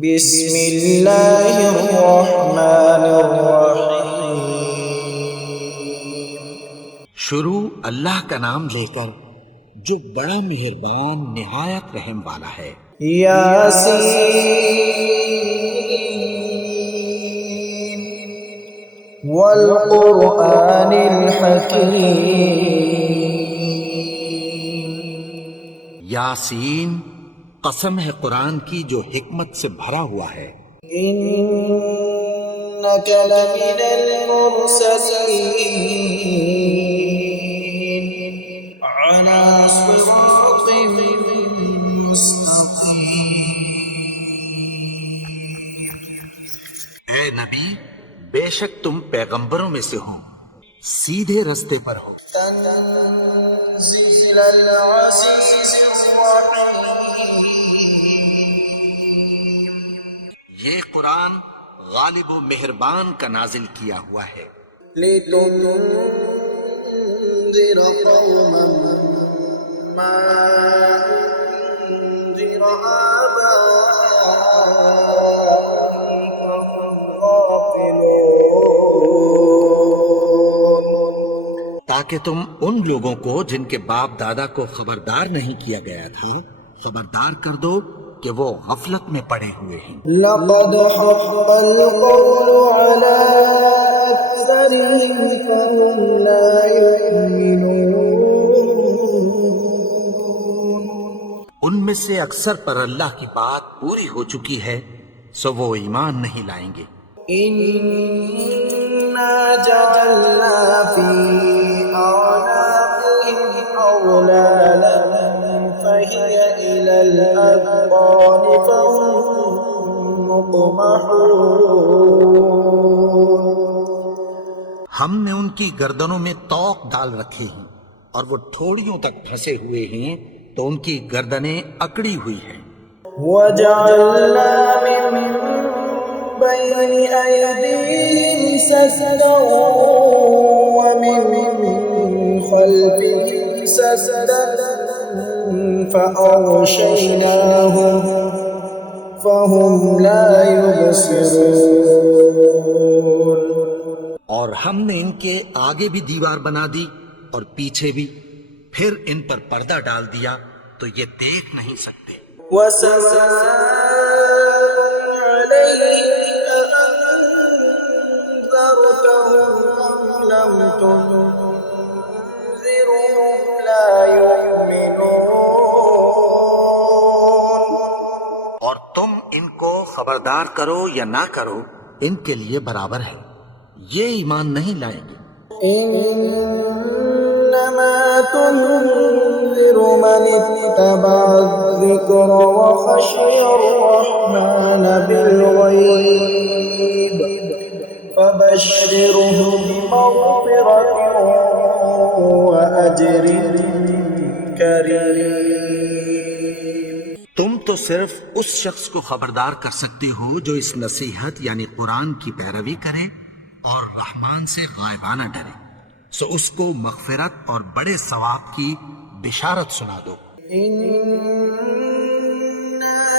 بسم اللہ الرحمن الرحیم۔ شروع اللہ کا نام لے کر جو بڑا مہربان نہایت رحم والا ہے۔ یاسین والقرآن الحکیم۔ یاسین، قسم ہے قرآن کی جو حکمت سے بھرا ہوا ہے۔ انک لمن المرسلین علی صراط مستقیم۔ اے نبی، بے شک تم پیغمبروں میں سے ہو، سیدھے رستے پر ہو۔ تنزیل العزیز الرحیم۔ یہ قرآن غالب و مہربان کا نازل کیا ہوا ہے۔ لتنذر قوما ما انذر آباؤهم فهم غافلون۔ تاکہ تم ان لوگوں کو جن کے باپ دادا کو خبردار نہیں کیا گیا تھا خبردار کر دو کہ وہ غفلت میں پڑے ہوئے ہیں۔ لقد حق القول على أكثرهم فهم لا يؤمنون۔ ان میں سے اکثر پر اللہ کی بات پوری ہو چکی ہے، سو وہ ایمان نہیں لائیں گے۔ إنا جعلنا في أعناقهم أغلالا فهي إلى الأذقان فهم مقمحون۔ ہم نے ان کی گردنوں میں طوق ڈال رکھے ہیں اور وہ ٹھوڑیوں تک پھنسے ہوئے ہیں، تو ان کی گردنیں اکڑی ہوئی ہیں۔ وجعلنا من بين أيديهم سدا ومن خلفهم سدا فأغشيناهم فهم لا يبصرون۔ اور ہم نے ان کے آگے بھی دیوار بنا دی اور پیچھے بھی، پھر ان پر پردہ ڈال دیا تو یہ دیکھ نہیں سکتے۔ وسواء عليهم أأنذرتهم أم لم تنذرهم لا يؤمنون۔ اور تم ان کو خبردار کرو یا نہ کرو، ان کے لیے برابر ہے، یہ ایمان نہیں لائیں گے۔ انما تنذر من اتبع الذکر وخشی الرحمن بالغیب فبشره بمغفرة وأجر کریم۔ تم تو صرف اس شخص کو خبردار کر سکتے ہو جو اس نصیحت یعنی قرآن کی پیروی کرے اور رحمان سے غائبانہ ڈرے، سو اس کو مغفرت اور بڑے ثواب کی بشارت سنا دو۔ إنا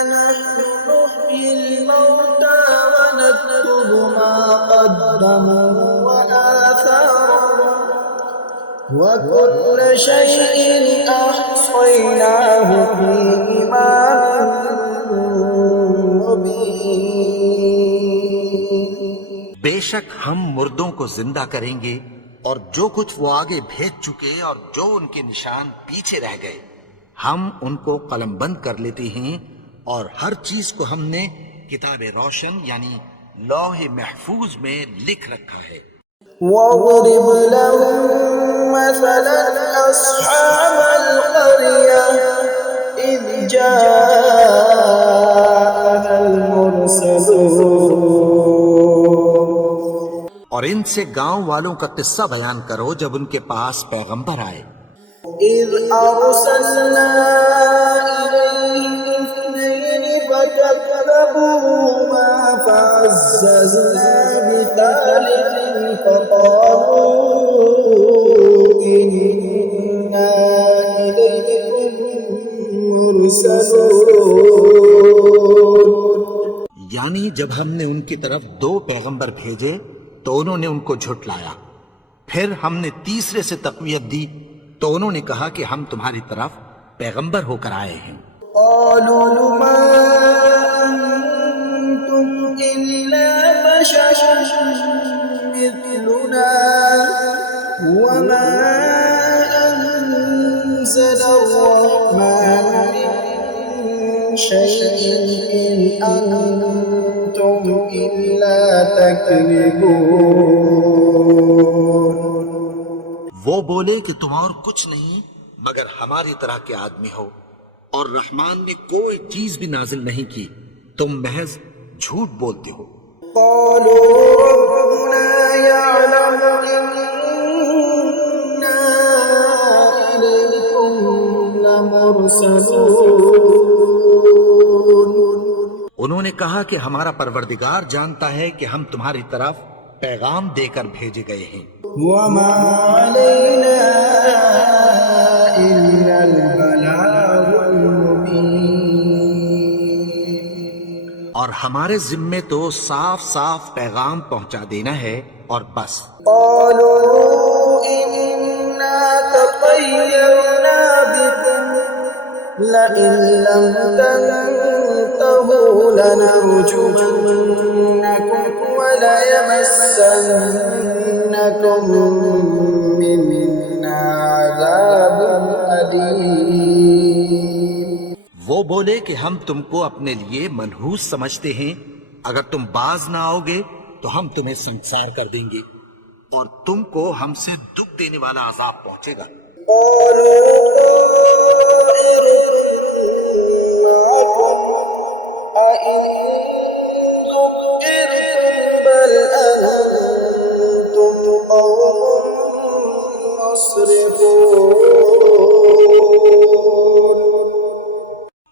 نحن نحيي الموتى ونكتب ما قدموا وآثارهم وكل شيء أحصيناه في إمام مبين۔ بے شک ہم مردوں کو زندہ کریں گے اور جو کچھ وہ آگے بھیج چکے اور جو ان کے نشان پیچھے رہ گئے ہم ان کو قلم بند کر لیتے ہیں، اور ہر چیز کو ہم نے کتاب روشن یعنی لوح محفوظ میں لکھ رکھا ہے۔ واضرب لهم مثلا أصحاب القرية إذ جاءها المرسلون۔ اور ان سے گاؤں والوں کا قصہ بیان کرو جب ان کے پاس پیغمبر آئے۔ إذ أرسلنا إليهم اثنين فكذبوهما فعززنا بثالث فقالوا إنا إليكم مرسلون۔ یعنی جب ہم نے ان کی طرف 2 پیغمبر بھیجے تو انہوں نے ان کو جھٹلایا، پھر ہم نے تیسرے سے تقویت دی تو انہوں نے کہا کہ ہم تمہاری طرف پیغمبر ہو کر آئے ہیں۔ قالوا ما أنتم إلا بشر مثلنا وما أنزل الرحمن من شيء إن أنتم إلا تكذبون۔ وہ بولے کہ تم اور کچھ نہیں مگر ہماری طرح کے آدمی ہو، اور رحمان نے کوئی چیز بھی نازل نہیں کی، تم محض جھوٹ بولتے ہو۔ قالوا ربنا يعلم إنا إليكم لمرسلون۔ انہوں نے کہا کہ ہمارا پروردگار جانتا ہے کہ ہم تمہاری طرف پیغام دے کر بھیجے گئے ہیں۔ وما علينا إلا البلاغ المبين۔ اور ہمارے ذمے تو صاف صاف پیغام پہنچا دینا ہے اور بس۔ قالوا إنا تطيرنا بكم لئن لم تنتهوا لنرجمنكم وليمسنكم منا عذاب أليم۔ وہ بولے کہ ہم تم کو اپنے لیے منحوس سمجھتے ہیں، اگر تم باز نہ آؤ گے تو ہم تمہیں سنسار کر دیں گے اور تم کو ہم سے دکھ دینے والا عذاب پہنچے گا۔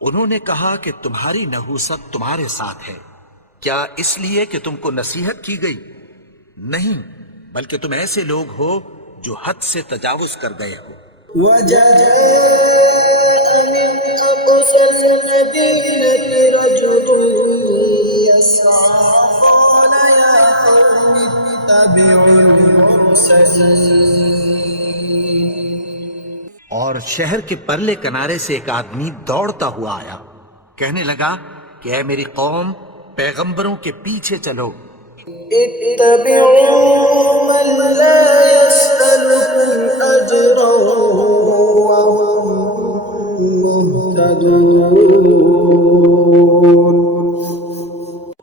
انہوں نے کہا کہ تمہاری نحوست تمہارے ساتھ ہے، کیا اس لیے کہ تم کو نصیحت کی گئی؟ نہیں، بلکہ تم ایسے لوگ ہو جو حد سے تجاوز کر گئے ہو۔ وجاء من أقصى المدينة رجل يسعى قال يا قوم اتبعوا المرسلين۔ اور شہر کے پرلے کنارے سے ایک آدمی دوڑتا ہوا آیا، کہنے لگا کہ اے میری قوم، پیغمبروں کے پیچھے چلو۔ اتبعوا من لا يسألكم أجرا وهم مهتدون۔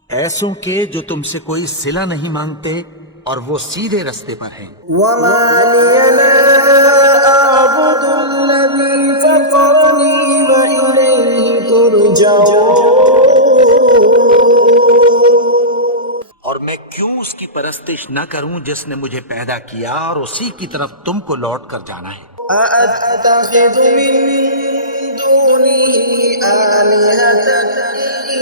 ایسوں کے جو تم سے کوئی صلہ نہیں مانگتے اور وہ سیدھے رستے پر ہیں۔ وما لي لا أعبد الذي فطرني وإليه ترجعون۔ اور میں کیوں اس کی پرستش نہ کروں جس نے مجھے پیدا کیا اور اسی کی طرف تم کو لوٹ کر جانا ہے۔ أأتخذ من دونه آلهة إن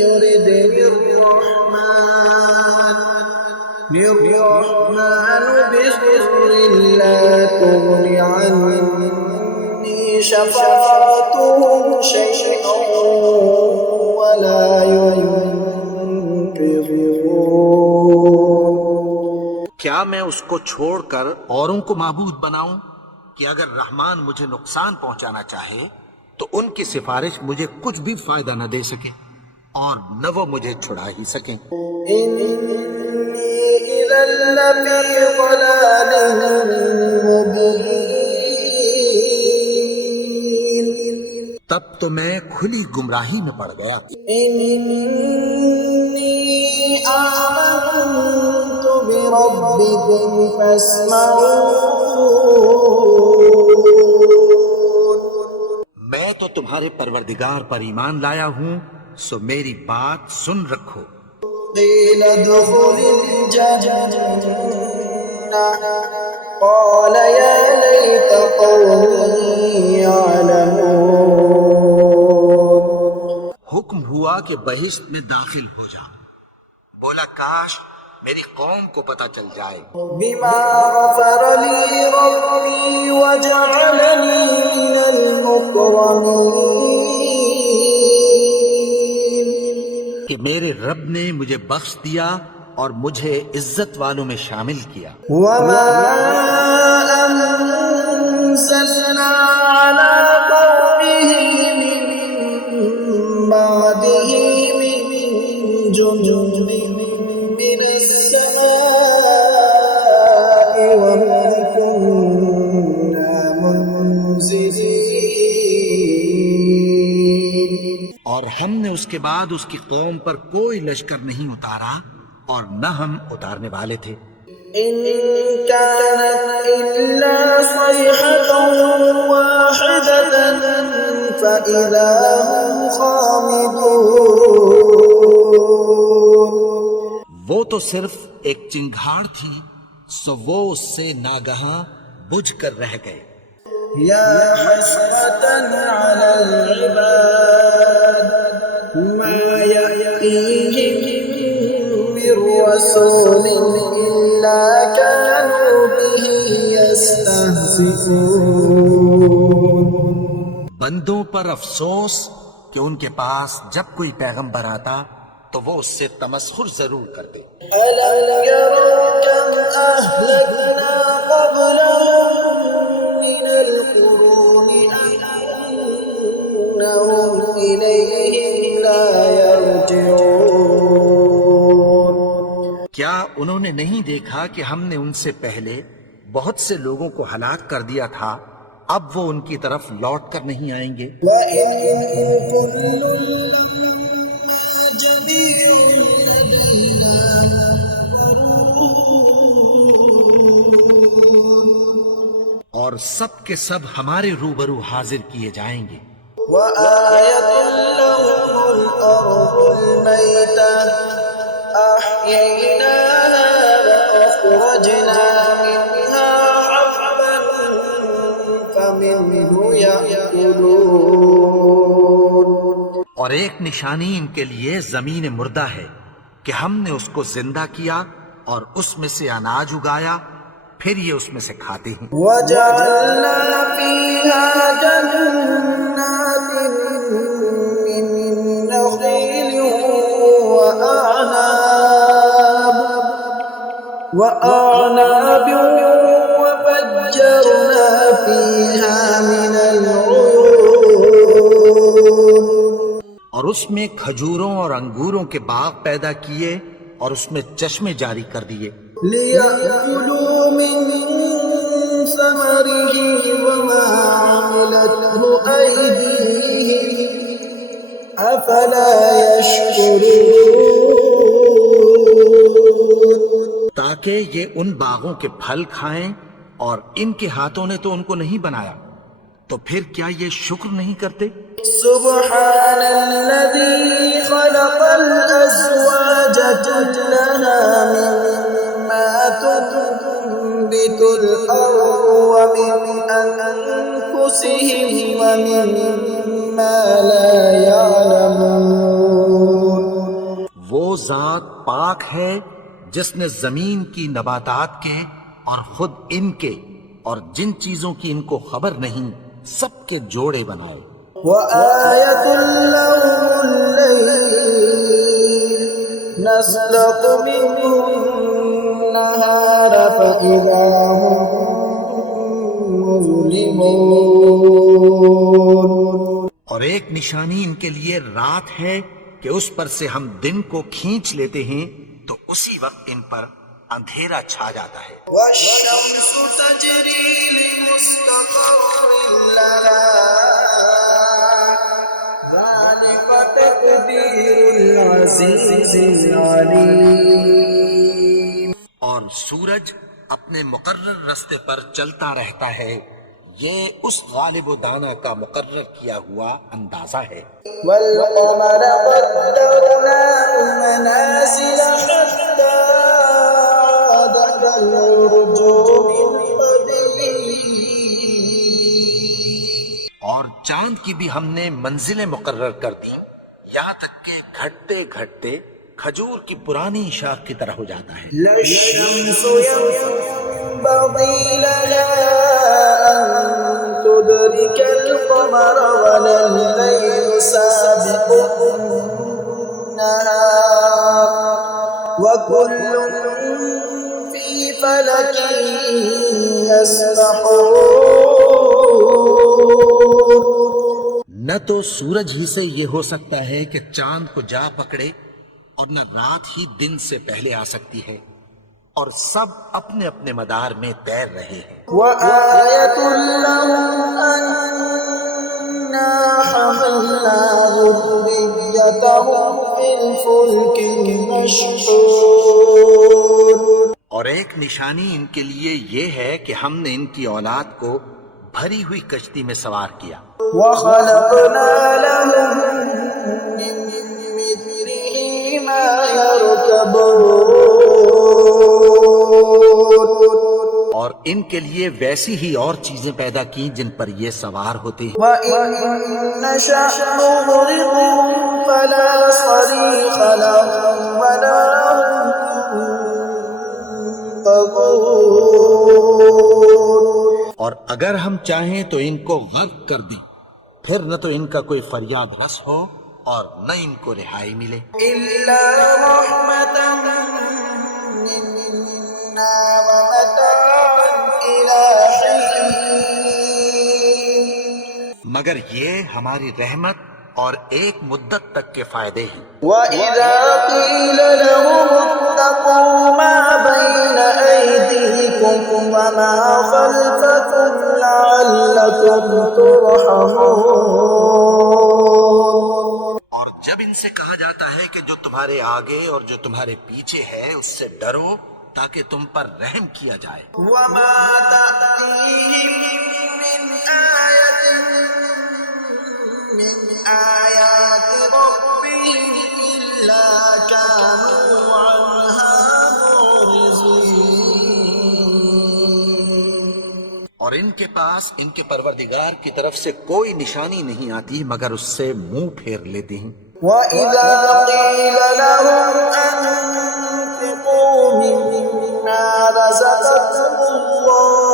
يردني الرحمن بضر لا تغن عني شفاعتهم شيئا ولا ينقذون۔ کیا میں اس کو چھوڑ کر اوروں کو معبود بناؤں کہ اگر رحمان مجھے نقصان پہنچانا چاہے تو ان کی سفارش مجھے کچھ بھی فائدہ نہ دے سکے اور نہ وہ مجھے چھڑا ہی سکیں۔ إني إذا لفي ضلال مبين۔ تب تو میں کھلی گمراہی میں پڑ گیا۔ إني آمنت بربكم فاسمعون۔ میں تو تمہارے پروردگار پر ایمان لایا ہوں، سو میری بات سن رکھو۔ قيل ادخل الجنة قال يا ليت قومي يعلمون۔ حکم ہوا کہ بہشت میں داخل ہو جا، بولا کاش میری قوم کو پتہ چل جائے۔ بما غفر لي ربي وجعلني من المكرمين۔ کہ کہ میرے رب نے مجھے بخش دیا اور مجھے عزت والوں میں شامل کیا. وما أنزلنا على قومه من بعده من جند من السماء وما كنا منزلين. اور ہم نے اس کے بعد اس کی قوم پر کوئی لشکر نہیں اتارا اور نہ ہم اتارنے والے تھے. إن كانت إلا صيحة واحدة فإذا هم خامدون. وہ تو صرف ایک چنگھاڑ تھی سو وہ اس سے ناگہاں بجھ کر رہ گئے. يا حسرة على العباد ما يأتيهم من رسول إلا كانوا به يستهزئون. بندوں پر افسوس کہ ان کے پاس جب کوئی پیغمبر آتا تو وہ اس سے تمسخر ضرور کرتے. ألم يروا كم أهلكنا قبلهم من القرون أنهم إليهم لا يرجعون. کیا انہوں نے نہیں دیکھا کہ ہم نے ان سے پہلے بہت سے لوگوں کو ہلاک کر دیا تھا، اب وہ ان کی طرف لوٹ کر نہیں آئیں گے؟ وإن كل لما جميع لدينا محضرون. اور سب کے سب ہمارے روبرو حاضر کیے جائیں گے. وآية لهم الأرض الميتة أحييناها وأخرجنا منها حبا فمنه يأكلون. اور ایک نشانی ان کے لیے زمین مردہ ہے کہ ہم نے اس کو زندہ کیا اور اس میں سے اناج اگایا، پھر یہ اس میں سے کھاتے ہیں. وجعلنا فيها جنات من نخيل وأعناب وفجرنا فيها من العيون. اور اس میں کھجوروں اور انگوروں کے باغ پیدا کیے اور اس میں چشمے جاری کر دیے. ليأكلوا من ثمره وما عملته أيديهم أفلا يشكرون. تاکہ یہ ان باغوں کے پھل کھائیں اور ان کے ہاتھوں نے تو ان کو نہیں بنایا، تو پھر کیا یہ شکر نہیں کرتے؟ سبحان الذي خلق الأزواج كلها مما تنبت الأرض ومن أنفسهم ومما لا يعلمون. وہ ذات پاک ہے جس نے زمین کی نباتات کے اور خود ان کے اور جن چیزوں کی ان کو خبر نہیں سب کے جوڑے بنائے. وآية لهم الليل نسلق منه النهار فإذا هم مظلمون. اور ایک نشانی ان کے لیے رات ہے کہ اس پر سے ہم دن کو کھینچ لیتے ہیں تو اسی وقت ان پر اندھیرا چھا جاتا ہے. والشمس تجري لمستقر لها ذلك تقدير العزيز العليم. اور سورج اپنے مقرر راستے پر چلتا رہتا ہے، یہ اس غالب و دانا کا مقرر کیا ہوا اندازہ ہے. والقمر قدرناه منازل حتى عاد كالعرجون القديم. اور چاند کی بھی ہم نے منزلیں مقرر کر دی، یہاں تک کہ گھٹتے گھٹتے کھجور کی پرانی شاخ کی طرح ہو جاتا ہے. لا الشمس ينبغي لها أن تدرك القمر ولا الليل سابق النهار وكل في فلك يسبحون. نہ تو سورج ہی سے یہ ہو سکتا ہے کہ چاند کو جا پکڑے، اور نہ رات ہی دن سے پہلے آ سکتی ہے، اور سب اپنے اپنے مدار میں تیر رہے ہیں. وآية لهم أنا حملنا ذريتهم في الفلك المشحون. اور ایک نشانی ان کے لیے یہ ہے کہ ہم نے ان کی اولاد کو بھری ہوئی کشتی میں سوار کیا. وخلقنا لهم من مثله ما يركبون. اور ان کے لیے ویسی ہی اور چیزیں پیدا کی جن پر یہ سوار ہوتے ہیں. وَإِن نَّشَأْ نُغْرِقْهُمْ فَلَا صَرِيخَ لَهُمْ وَلَا هُمْ ينقذون. اور اگر ہم چاہیں تو ان کو غرق کر دیں، پھر نہ تو ان کا کوئی فریاد رس ہو اور نہ ان کو رہائی ملے. إِلَّا رَحْمَةً مِّنَّا وَمَتَاعًا إِلَىٰ حِينٍ. مگر یہ ہماری رحمت اور ایک مدت تک کے فائدے ہیں. وَإِذَا قِيلَ لَهُمُ اتَّقُوا مَا بَيْنَ أَيْدِيكُمْ وَمَا خَلْفَكُمْ لَعَلَّكُمْ تُرْحَمُونَ. اور جب ان سے کہا جاتا ہے کہ جو تمہارے آگے اور جو تمہارے پیچھے ہے اس سے ڈرو تاکہ تم پر رحم کیا جائے. وَمَا تَأْتِيهِم مِّنْ آيَةٍ مِّنْ آيَاتِ رَبِّهِمْ إِلَّا كَانُوا عَنْهَا مُعْرِضِينَ. اور ان کے پاس ان کے پروردگار کی طرف سے کوئی نشانی نہیں آتی مگر اس سے منہ پھیر لیتے ہیں. وَإِذَا قِيلَ لَهُمْ أَنفِقُوا مِمَّا رَزَقَكُمُ اللَّهُ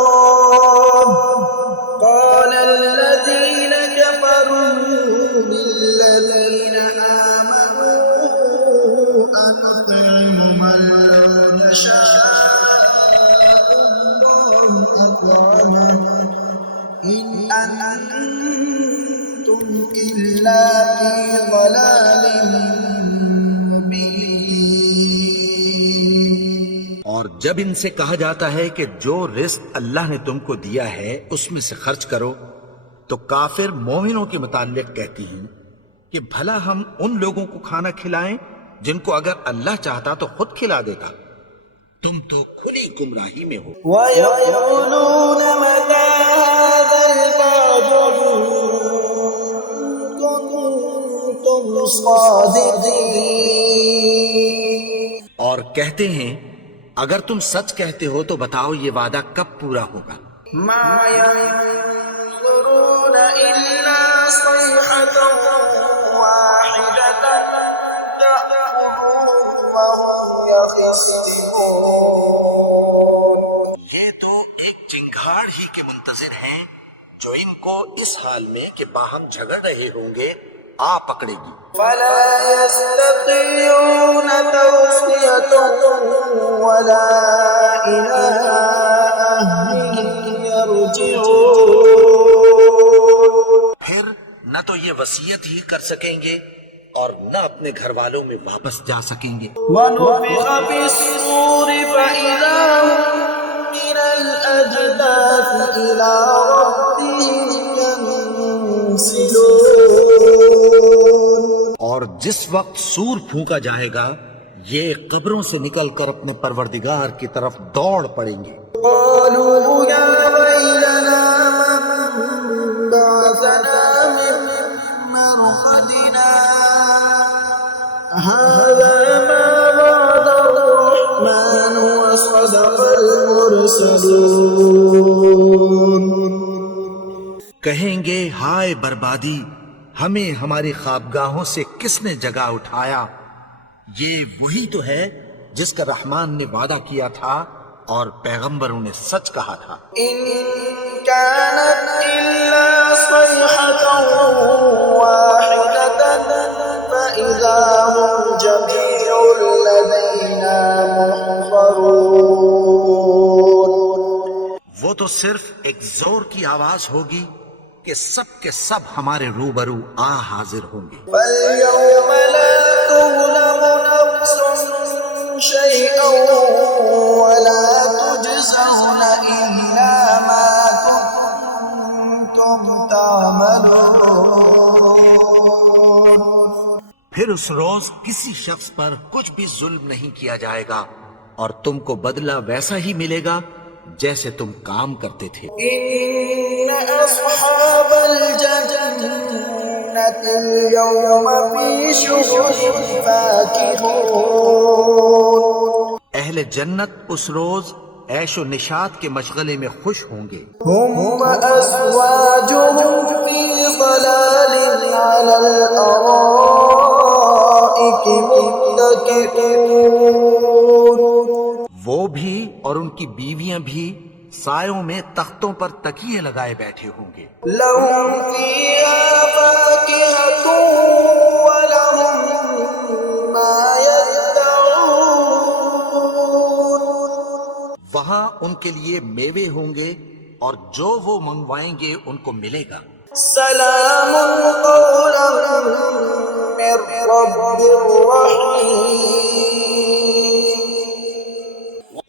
قَالَ الَّذِينَ كَفَرُوا لِلَّذِينَ آمَنُوا أَنُطْعِمُ مَن لَّوْ يَشَاءُ اللَّهُ أَطْعَمَهُ إِنْ أَنتُمْ إِلَّا فِي ضَلَالٍ مُّبِينٍ. اور جب ان سے کہا جاتا ہے کہ جو رزق اللہ نے تم کو دیا ہے اس میں سے خرچ کرو، تو کافر مومنوں کے متعلق کہتی ہیں کہ بھلا ہم ان لوگوں کو کھانا کھلائیں جن کو اگر اللہ چاہتا تو خود کھلا دیتا. تم تو کھلی گمراہی میں ہو. وَيَقُولُونَ مَتَىٰ هَٰذَا الْوَعْدُ إِن كُنتُمْ صَادِقِينَ. اور کہتے ہیں اگر تم سچ کہتے ہو تو بتاؤ یہ وعدہ کب پورا ہوگا. مَا يَنظُرُونَ إِلَّا صَيْحَةً وَاحِدَةً تَأْخُذُهُمْ وَهُمْ يَخِصِّمُونَ. یہ تو ایک چنگھاڑ ہی کے منتظر ہیں جو ان کو اس حال میں کہ باہم جھگڑ رہے ہوں گے آ پکڑے گی. فَلَا يَسْتَطِيعُونَ تَوْصِيَةً وَلَا إِلَىٰ أَهْلِهِمْ يَرْجِعُونَ. پھر نہ تو یہ وصیت ہی کر سکیں گے اور نہ اپنے گھر والوں میں واپس جا سکیں گے. وَنُفِخَ فِي الصُّورِ فَإِذَا هُم مِّنَ الْأَجْدَاثِ إِلَىٰ رَبِّهِمْ يَنسِلُونَ. اور جس وقت سور پھونکا جائے گا یہ قبروں سے نکل کر اپنے پروردگار کی طرف دوڑ پڑیں گے. قَالُوا يَا وَيْلَنَا مَن بَعَثَنَا مِن مَّرْقَدِنَا هَٰذَا مَا وَعَدَ الرَّحْمَٰنُ وَصَدَقَ الْمُرْسَلُونَ. کہیں گے ہائے بربادی، ہمیں ہماری خوابگاہوں سے کس نے جگا اٹھایا. یہ وہی تو ہے جس کا رحمان نے وعدہ کیا تھا اور پیغمبروں نے سچ کہا تھا. إِن كَانَتْ إِلَّا صَيْحَةً وَاحِدَةً فإذا هم جميع لدينا محضرون. وہ تو صرف ایک زور کی آواز ہوگی کہ سب کے سب ہمارے روبرو حاضر ہوں گے. فاليوم لا تظلم نفس شيئا ولا تجزون إلا ما كنتم تعملون. پھر اس روز کسی شخص پر کچھ بھی ظلم نہیں کیا جائے گا اور تم کو بدلہ ویسا ہی ملے گا جیسے تم کام کرتے تھے. إن أصحاب الجنة اليوم في شغل فاكهون. اہل جنت اس روز عیش و نشاط کے مشغلے میں خوش ہوں گے. هم وأزواجهم في ظلال على الأرائك متكئون. وہ بھی اور ان کی بیویاں بھی سایوں میں تختوں پر تکیے لگائے بیٹھے ہوں گے. لهم فيها فاكهة ولهم ما يدعون. وہاں ان کے لیے میوے ہوں گے اور جو وہ منگوائیں گے ان کو ملے گا. سلام قولا من رب رحیم.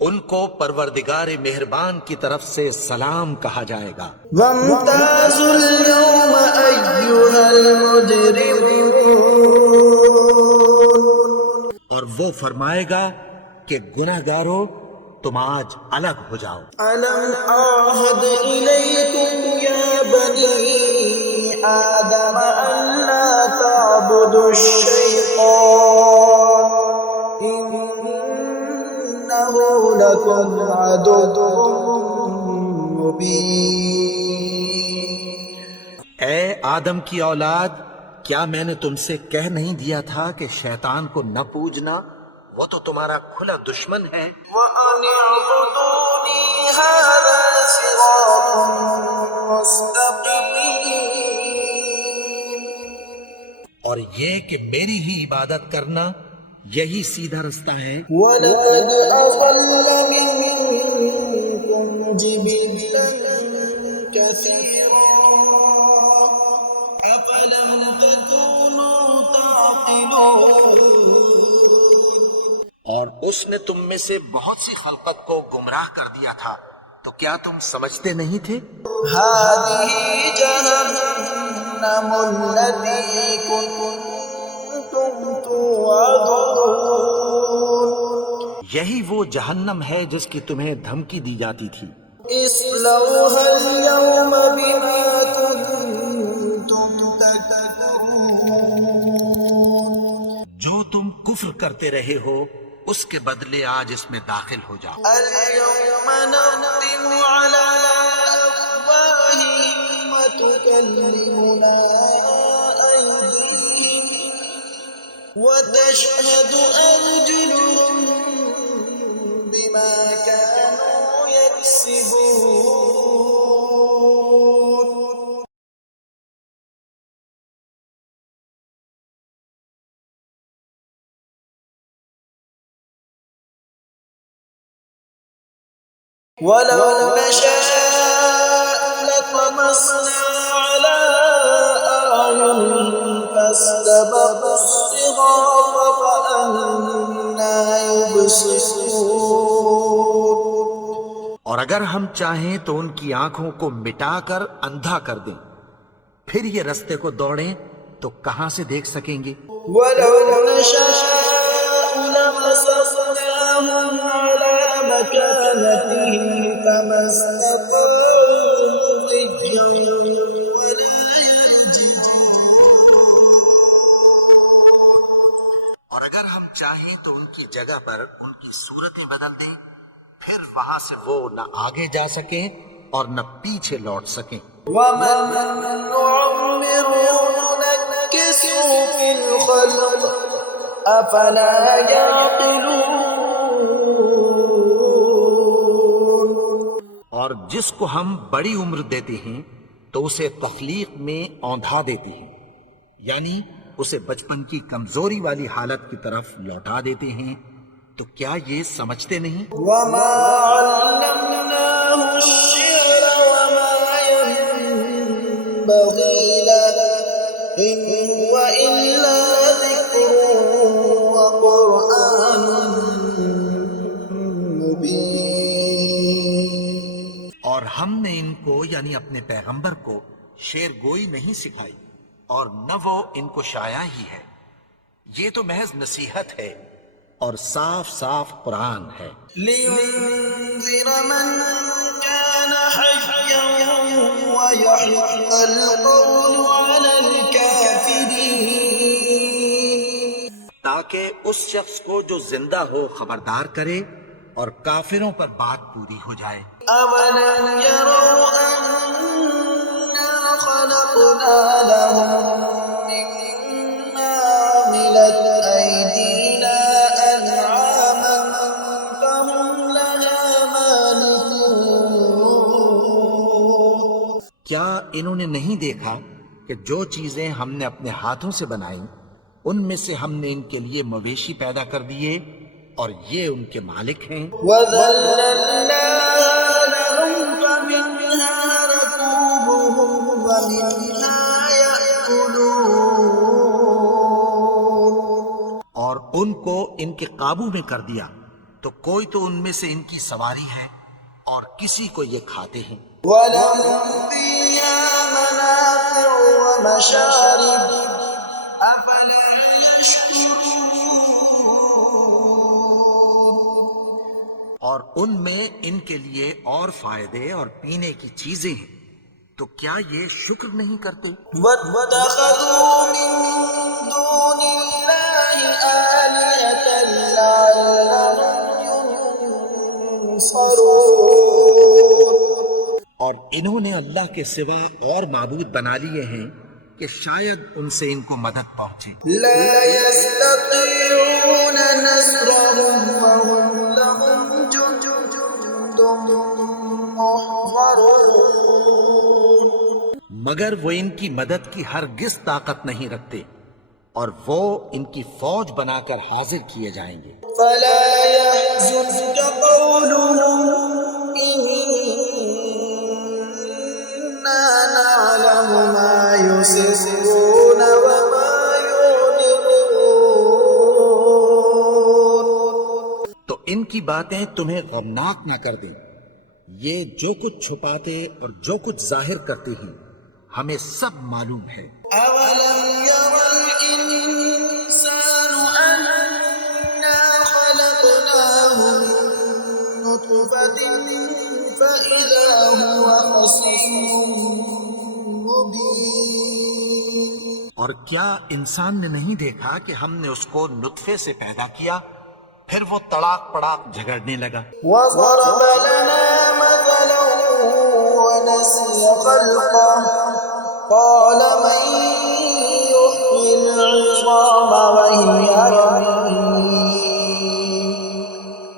ان کو پروردگار مہربان کی طرف سے سلام کہا جائے گا. وامتازوا اليوم أيها المجرمون. اور وہ فرمائے گا کہ گناہگارو تم آج الگ ہو جاؤ. ألم أعهد إليكم يا بني آدم ألا تعبدوا الشيطان إنه لكم عدو مبين. اے آدم کی اولاد، کیا میں نے تم سے کہہ نہیں دیا تھا کہ شیطان کو نہ پوجنا، وہ تو تمہارا کھلا دشمن ہے. وأن اعبدوني هذا صراط مستقيم. اور یہ کہ میری ہی عبادت کرنا یہی سیدھا رستہ ہے. وَلَقَدْ أَضَلَّ مِنكُمْ جِبِلًّا كَثِيرًا أَفَلَمْ تَكُونُوا تَعْقِلُونَ. اور اس نے تم میں سے بہت سی خلقت کو گمراہ کر دیا تھا، تو کیا تم سمجھتے نہیں تھے؟ هَذِهِ جَهَنَّمُ الَّتِي كُنتُمْ تُوعَدُونَ. یہی وہ جہنم ہے جس کی تمہیں دھمکی دی جاتی تھی. اصلوها اليوم بما كنتم تكفرون. جو تم کفر کرتے رہے ہو اس کے بدلے آج اس میں داخل ہو جاؤ. اليوم نختم على أفواههم وتكلمنا أيديهم وتشهد أرجلهم بما كانوا يكسبون. ولو نشاء لطمسنا على أعينهم فاستبقوا الصراط فأنى يبصرون. اور اگر ہم چاہیں تو ان کی آنکھوں کو مٹا کر اندھا کر دیں، پھر یہ رستے کو دوڑیں تو کہاں سے دیکھ سکیں گے. ولو نشاء لمسخناهم على مكانتهم فما استطاعوا مضيا ولا يرجعون. اور اگر ہم چاہیں تو ان کی جگہ پر ان کی صورتیں بدل دیں، پھر وہاں سے وہ نہ آگے جا سکیں اور نہ پیچھے لوٹ سکیں. ومن نعمره ننكسه في الخلق أفلا يعقلون. اور جس کو ہم بڑی عمر دیتے ہیں تو اسے تخلیق میں اوندھا دیتے ہیں، یعنی اسے بچپن کی کمزوری والی حالت کی طرف لوٹا دیتے ہیں، تو کیا یہ سمجھتے نہیں؟ وما علمناه الشعر وما ينبغي له إن هو إلا ذكر وقرآن مبين. اور ہم نے ان کو یعنی اپنے پیغمبر کو شعر گوئی نہیں سکھائی، اور نہ وہ ان کو شاعری ہی ہے، یہ تو محض نصیحت ہے اور صاف صاف قرآن ہے۔ لينذر من كان حيا ويحق القول على الكافرين. تاکہ اس شخص کو جو زندہ ہو خبردار کرے اور کافروں پر بات پوری ہو جائے۔ أولم يروا أنا خلقنا لهم مما عملت أيدينا أنعاما فهم لها مالكون. کیا انہوں نے نہیں دیکھا کہ جو چیزیں ہم نے اپنے ہاتھوں سے بنائیں ان میں سے ہم نے ان کے لیے مویشی پیدا کر دیے اور یہ ان کے مالک ہیں۔ وَذَلَّلْنَاهَا لَهُمْ فَمِنْهَا رَكُوبُهُمْ وَمِنْهَا يَأْكُلُونَ. اور ان کو ان کے قابو میں کر دیا تو کوئی تو ان میں سے ان کی سواری ہے اور کسی کو یہ کھاتے ہیں۔ وَلَهُمْ فِيهَا مَنَافِعُ وَمَشَارِبُ أَفَلَا يَشْكُرُونَ. اور ان میں ان کے لیے اور فائدے اور پینے کی چیزیں ہیں، تو کیا یہ شکر نہیں کرتے؟ وَاتَّخَذُوا مِن دُونِ اللَّهِ آلِهَةً لَعَلَّهُمْ يُنصَرُونَ. اور انہوں نے اللہ کے سوا اور معبود بنا لیے ہیں کہ شاید ان سے ان کو مدد پہنچے۔ لَا يَسْتَطِيعُونَ نَصْرَهُمْ وَهُمْ لَهُمْ جُندٌ مُّحْضَرُونَ. مگر وہ ان کی مدد کی ہرگز طاقت نہیں رکھتے، اور وہ ان کی فوج بنا کر حاضر کیے جائیں گے۔ فَلَا يَحْزُنْكَ قَوْلُهُمْ إِنَّا نَعْلَمُ مَا يُسِرُّونَ وَمَا يُعْلِنُونَ. تو ان کی باتیں تمہیں غمناک نہ کر دیں، یہ جو کچھ چھپاتے اور جو کچھ ظاہر کرتے ہیں ہمیں سب معلوم ہے۔ أَوَلَمْ يَرَ الْإِنسَانُ أَنَّا خَلَقْنَاهُ مِن نُّطْفَةٍ فَإِذَا هُوَ خَصِيمٌ مُّبِينٌ. اور کیا انسان نے نہیں دیکھا کہ ہم نے اس کو نطفے سے پیدا کیا، پھر وہ تڑاک پڑاک جھگڑنے لگا۔ وَضَرَبَ لَنَا مَثَلًا وَنَسِيَ خَلْقَهُ قَالَ مَن يُحْيِي الْعِظَامَ وَهِيَ رَمِيمٌ.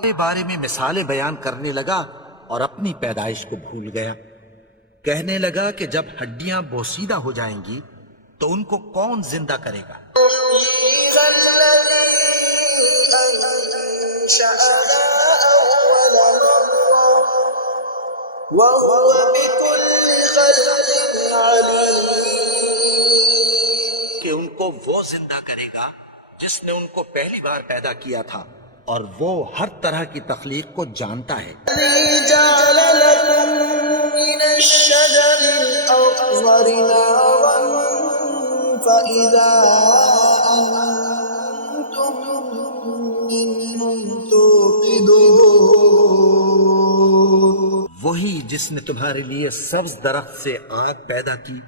کے بارے میں مثالیں بیان کرنے لگا اور اپنی پیدائش کو بھول گیا۔ کہنے لگا کہ جب ہڈیاں بوسیدہ ہو جائیں گی تو ان کو کون زندہ کرے گا؟ يحييها الذي أنشأها أول مرة وهو بكل خلق عليم. کہ ان کو وہ زندہ کرے گا جس نے ان کو پہلی بار پیدا کیا تھا، اور وہ ہر طرح کی تخلیق کو جانتا ہے۔ الذي جعل لكم من الشجر الأخضر نارا فإذا أنتم منه توقدون. وہی جس نے تمہارے لیے سبز درخت سے آگ پیدا کی،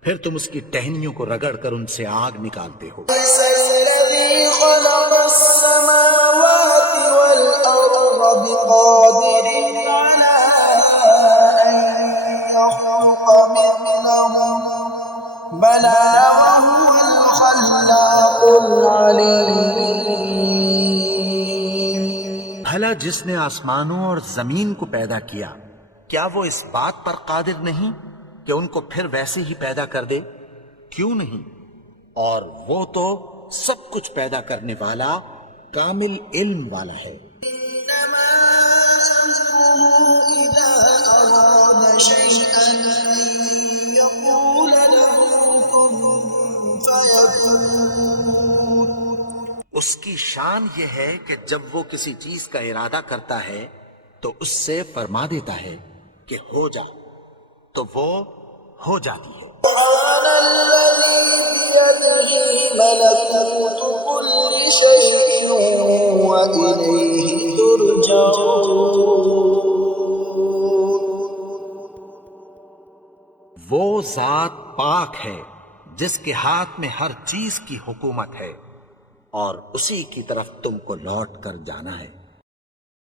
پھر تم اس کی ٹہنیوں کو رگڑ کر ان سے آگ نکالتے ہو۔ ليس الذي خلق السماوات والأرض بقادر على أن يخلق مثلهم بلى وهو الخلاق العليم. بھلا جس نے آسمانوں اور زمین کو پیدا کیا، کیا وہ اس بات پر قادر نہیں کہ ان کو پھر ویسے ہی پیدا کر دے؟ کیوں نہیں؟ اور وہ تو سب کچھ پیدا کرنے والا کامل علم والا ہے۔ إنما أمره إذا أراد شيئا أن يقول له كن فيكون۔ اس کی شان یہ ہے کہ جب وہ کسی چیز کا ارادہ کرتا ہے تو اس سے فرما دیتا ہے کہ ہو جا، تو وہ ہو جاتی ہے۔ سبحان الذي بيده ملكوت كل شيء وإليه ترجعون۔ وہ ذات پاک ہے جس کے ہاتھ میں ہر چیز کی حکومت ہے اور اسی کی طرف تم کو لوٹ کر جانا ہے۔